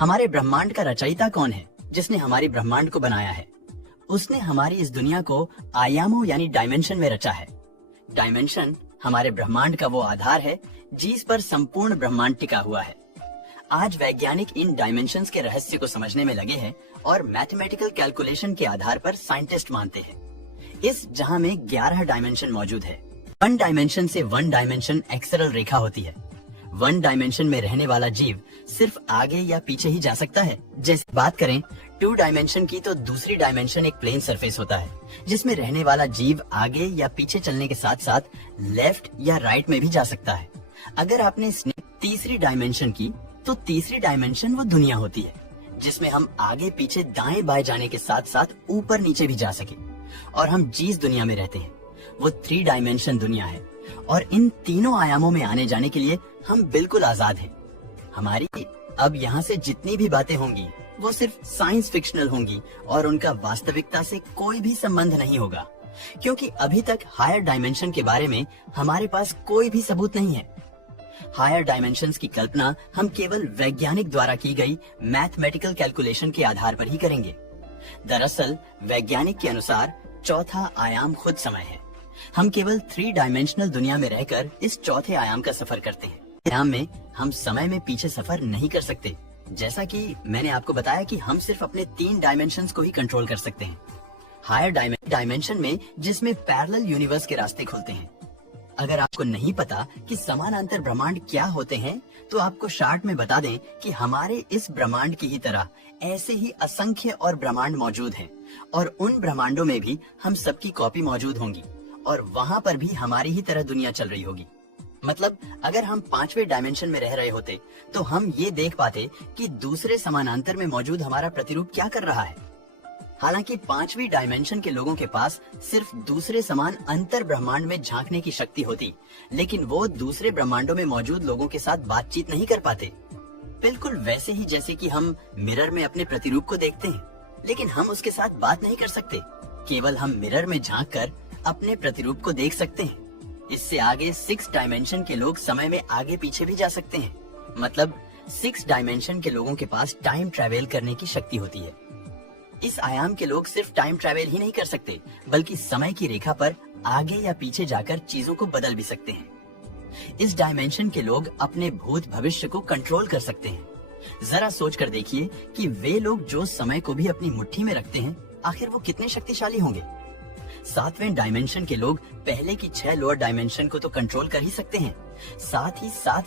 हमारे ब्रह्मांड का रचयिता कौन है जिसने हमारी ब्रह्मांड को बनाया है? उसने हमारी इस दुनिया को आयामों यानी डायमेंशन में रचा है। डायमेंशन हमारे ब्रह्मांड का वो आधार है जिस पर संपूर्ण ब्रह्मांड टिका हुआ है। आज वैज्ञानिक इन डायमेंशंस के रहस्य को समझने में लगे हैं और मैथमेटिकल कैलकुलेशन के आधार पर साइंटिस्ट मानते हैं इस जहां में 11 डायमेंशन मौजूद है। वन डायमेंशन से वन डायमेंशन एक सरल रेखा होती है। वन डायमेंशन में रहने वाला जीव सिर्फ आगे या पीछे ही जा सकता है। जैसे बात करें टू डायमेंशन की, तो दूसरी डायमेंशन एक प्लेन सरफेस होता है जिसमें रहने वाला जीव आगे या पीछे चलने के साथ साथ लेफ्ट या राइट में भी जा सकता है। अगर आपने तीसरी डायमेंशन की, तो तीसरी डायमेंशन वो दुनिया होती है जिसमें हम आगे पीछे दाएं बाएं जाने के साथ साथ ऊपर नीचे भी जा सके। और हम जिस दुनिया में रहते हैं वो 3 डायमेंशन दुनिया है और इन तीनों आयामों में आने जाने के लिए हम बिल्कुल आजाद हैं। हमारी अब यहाँ से जितनी भी बातें होंगी वो सिर्फ साइंस फिक्शनल होंगी और उनका वास्तविकता से कोई भी संबंध नहीं होगा, क्योंकि अभी तक हायर डायमेंशन के बारे में हमारे पास कोई भी सबूत नहीं है। हायर डायमेंशंस की कल्पना हम केवल वैज्ञानिक द्वारा की गई मैथमेटिकल कैलकुलेशन के आधार पर ही करेंगे। दरअसल वैज्ञानिक के अनुसार चौथा आयाम खुद समय है। हम केवल 3 डायमेंशनल दुनिया में रहकर इस चौथे आयाम का सफर करते हैं। आयाम में हम समय में पीछे सफर नहीं कर सकते। जैसा कि मैंने आपको बताया कि हम सिर्फ अपने 3 डायमेंशंस को ही कंट्रोल कर सकते हैं। हायर डायमेंशन में जिसमें पैरेलल यूनिवर्स के रास्ते खुलते हैं। अगर आपको नहीं पता कि समानांतर ब्रह्मांड क्या होते हैं, तो आपको शॉर्ट में बता दें कि हमारे इस ब्रह्मांड की ही तरह ऐसे ही असंख्य और ब्रह्मांड मौजूद हैं और उन ब्रह्मांडों में भी हम सबकी कॉपी मौजूद होंगी और वहाँ पर भी हमारी ही तरह दुनिया चल रही होगी। मतलब अगर हम 5वें डायमेंशन में रह रहे होते तो हम ये देख पाते कि दूसरे समानांतर में मौजूद हमारा प्रतिरूप क्या कर रहा है। हालांकि 5वीं डायमेंशन के लोगों के पास सिर्फ दूसरे समान अंतर ब्रह्मांड में झांकने की शक्ति होती, लेकिन वो दूसरे ब्रह्मांडों में मौजूद लोगों के साथ बातचीत नहीं कर पाते। बिल्कुल वैसे ही जैसे कि हम मिरर में अपने प्रतिरूप को देखते हैं, लेकिन हम उसके साथ बात नहीं कर सकते। केवल हम मिरर में झांक कर अपने प्रतिरूप को देख सकते हैं। इससे आगे 6 डायमेंशन के लोग समय में आगे पीछे भी जा सकते हैं। मतलब 6 डायमेंशन के लोगों के पास टाइम ट्रैवल करने की शक्ति होती है। इस आयाम के लोग सिर्फ टाइम ट्रैवल ही नहीं कर सकते, बल्कि समय की रेखा पर आगे या पीछे जाकर चीजों को बदल भी सकते हैं। इस डायमेंशन के लोग अपने भूत भविष्य को कंट्रोल कर सकते हैं। जरा सोच कर देखिए कि वे लोग जो समय को भी अपनी मुट्ठी में रखते हैं, आखिर वो कितने शक्तिशाली होंगे। 7वें डायमेंशन के लोग पहले की 6 लोअर डायमेंशन को तो कंट्रोल कर ही सकते हैं, साथ ही साथ